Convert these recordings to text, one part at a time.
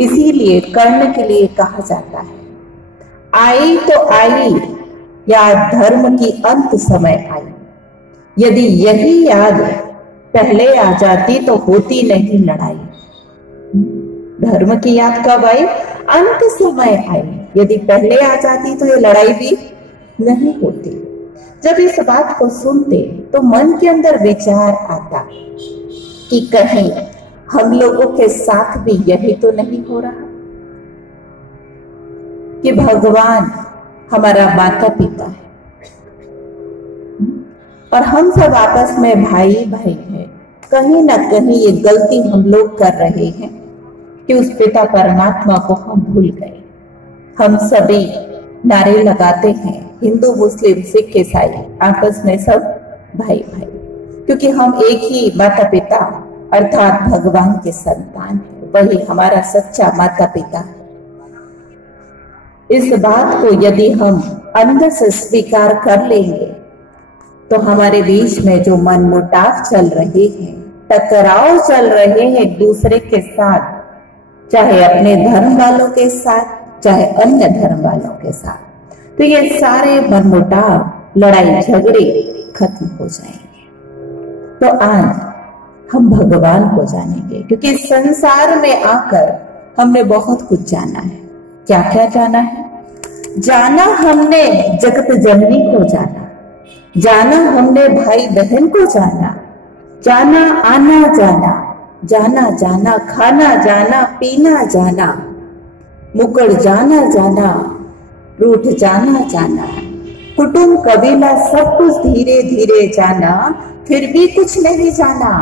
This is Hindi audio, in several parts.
इसीलिए कर्ण के लिए कहा जाता है, आई तो आई, या धर्म की अंत समय आई। यदि यही याद पहले आ जाती तो होती नहीं लड़ाई। धर्म की याद कब आई? अंत समय आई। यदि पहले आ जाती तो ये लड़ाई भी नहीं होती। जब इस बात को सुनते तो मन के अंदर विचार आता कि कहीं हम लोगों के साथ भी यही तो नहीं हो रहा कि भगवान हमारा माता पिता है और हम सब आपस में भाई भाई हैं। कहीं ना कहीं ये गलती हम लोग कर रहे हैं कि उस पिता परमात्मा को हम भूल गए। हम सभी नारे लगाते हैं, हिंदू मुस्लिम सिख ईसाई आपस में सब भाई भाई, क्योंकि हम एक ही माता पिता अर्थात भगवान के संतान हैं। वही हमारा सच्चा माता पिता है। इस बात को यदि हम अंदर से स्वीकार कर लेंगे तो हमारे बीच में जो मनमुटाव चल रहे हैं, टकराव चल रहे हैं एक दूसरे के साथ, चाहे अपने धर्म वालों के साथ चाहे अन्य धर्म वालों के साथ, तो ये सारे मनमुटाव, लड़ाई झगड़े खत्म हो जाएंगे। तो आज हम भगवान को जानेंगे, क्योंकि संसार में आकर हमने बहुत कुछ जाना है। क्या क्या जाना है? जाना हमने जगत जननी को जाना, जाना हमने भाई बहन को जाना, जाना आना जाना, जाना जाना खाना जाना पीना जाना, मुकड़ जाना जाना, रूठ जाना जाना, कुटुंब कबीला सब कुछ धीरे धीरे जाना, फिर भी कुछ नहीं जाना,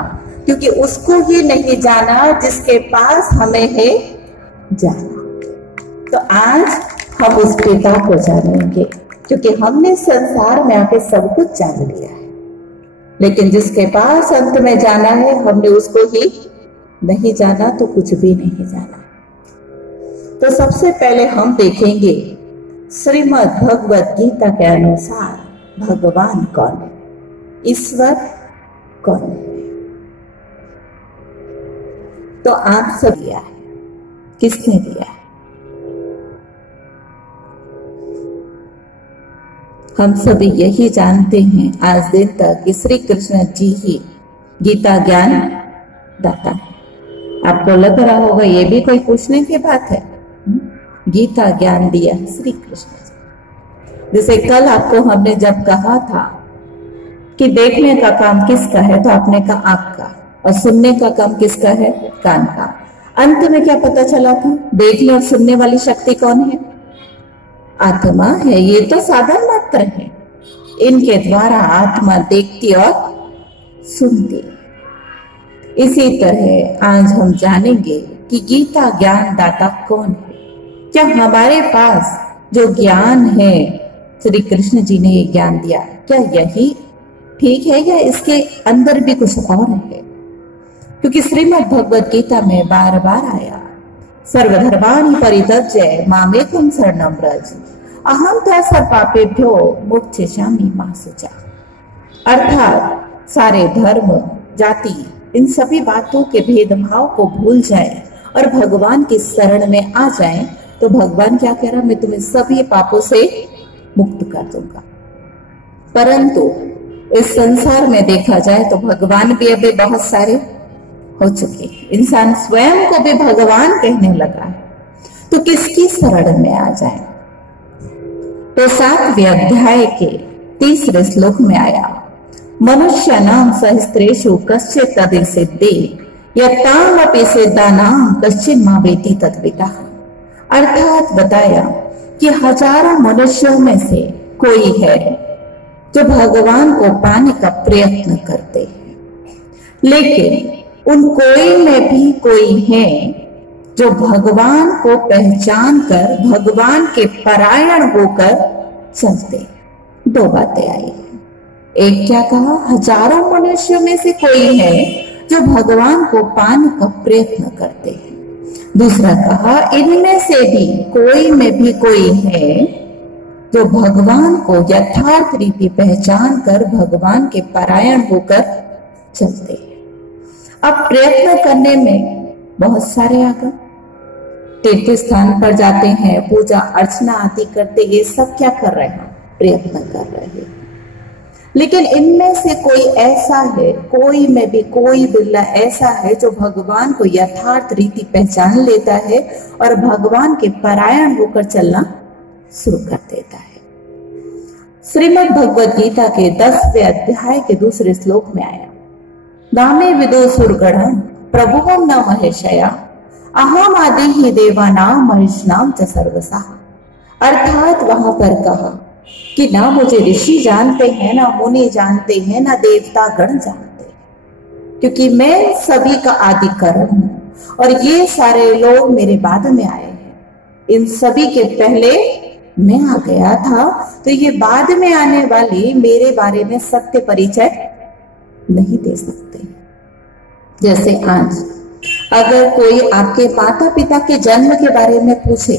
क्योंकि उसको ही नहीं जाना जिसके पास हमें है जाना। तो आज हम उस पिता को जानेंगे, क्योंकि हमने संसार में आके सब कुछ जान लिया है, लेकिन जिसके पास अंत में जाना है हमने उसको ही नहीं जाना, तो कुछ भी नहीं जाना। तो सबसे पहले हम देखेंगे श्रीमद् भगवत गीता के अनुसार भगवान कौन है, ईश्वर कौन है। तो आप सब दिया है, किसने दिया है? हम सभी यही जानते हैं आज दिन तक कि श्री कृष्ण जी ही गीता ज्ञान दाता है। आपको लग रहा होगा ये भी कोई पूछने की बात है? गीता ज्ञान दिया श्री कृष्ण जी। जैसे कल आपको हमने जब कहा था कि देखने का काम किसका है, तो आपने कहा आँख का, और सुनने का काम किसका है? कान का। अंत में क्या पता चला था? देखने और सुनने वाली शक्ति कौन है? आत्मा है। ये तो साधन मात्र है, इनके द्वारा आत्मा देखती और सुनती। इसी तरह आज हम जानेंगे कि गीता ज्ञान दाता कौन है। क्या हमारे पास जो ज्ञान है, श्री कृष्ण जी ने ये ज्ञान दिया, क्या यही ठीक है या इसके अंदर भी कुछ और है? क्योंकि श्रीमद् भगवत गीता में बार बार आया, सर्वधर्माणि परित्यज्य मामेकं शरणं व्रज अहं त्वा सर्वपापेभ्यो मोक्षयिष्यामि मा शुचा। अर्थात सारे धर्म जाति इन सभी बातों के भेदभाव को भूल जाए और भगवान की शरण में आ जाए, तो भगवान क्या कह रहा? मैं तुम्हें सभी पापों से मुक्त कर दूंगा। परंतु इस संसार में देखा जाए तो भगवान भी अभी बहुत सारे हो चुके हैं। इंसान स्वयं को भी भगवान कहने लगा है, तो किसकी शरण में आ जाए? तो 7वें अध्याय के 3रे श्लोक में आया, मनुष्य नाम सहस्त्रेषु कश्चित् तद्सिद्धे यत्तामपि सिद्धानां कश्चिन् मा वेत्ति तद्विदः। अर्थात बताया कि हजारों मनुष्यों में से कोई है जो भगवान को पाने का प्रयत्न करते हैं, लेकिन उन कोई में भी कोई है जो भगवान को पहचान कर भगवान के परायण होकर चलते। 2 बातें आई हैं। एक क्या कहा? हजारों मनुष्यों में से कोई है जो भगवान को पाने का प्रयत्न करते हैं। दूसरा कहा, इनमें से भी कोई में भी कोई है जो भगवान को यथार्थ रीति पहचान कर भगवान के परायण होकर चलते हैं। अब प्रयत्न करने में बहुत सारे आ गए, तीर्थ स्थान पर जाते हैं, पूजा अर्चना आदि करते, ये सब क्या कर रहे हैं? प्रयत्न कर रहे हैं। लेकिन इनमें से कोई ऐसा है, कोई में भी कोई बिल्ला ऐसा है जो भगवान को यथार्थ रीति पहचान लेता है और भगवान के परायण होकर चलना शुरू कर देता है। श्रीमद् भगवद गीता के 10वें अध्याय के दूसरे श्लोक में आया, नामे विदुषुर्गणं प्रभुवं न महेशया अहम आदि ही देवानाम महिष्णाम च सर्वसा। अर्थात वहां पर कहा कि ना मुझे ऋषि जानते हैं, ना मुनि जानते हैं, ना देवता गण जानते हैं, क्योंकि मैं सभी का आदि कारण हूं और ये सारे लोग मेरे बाद में आए हैं। इन सभी के पहले मैं आ गया था, तो ये बाद में आने वाले मेरे बारे में सत्य परिचय नहीं दे सकते। जैसे आज अगर कोई आपके माता पिता के जन्म के बारे में पूछे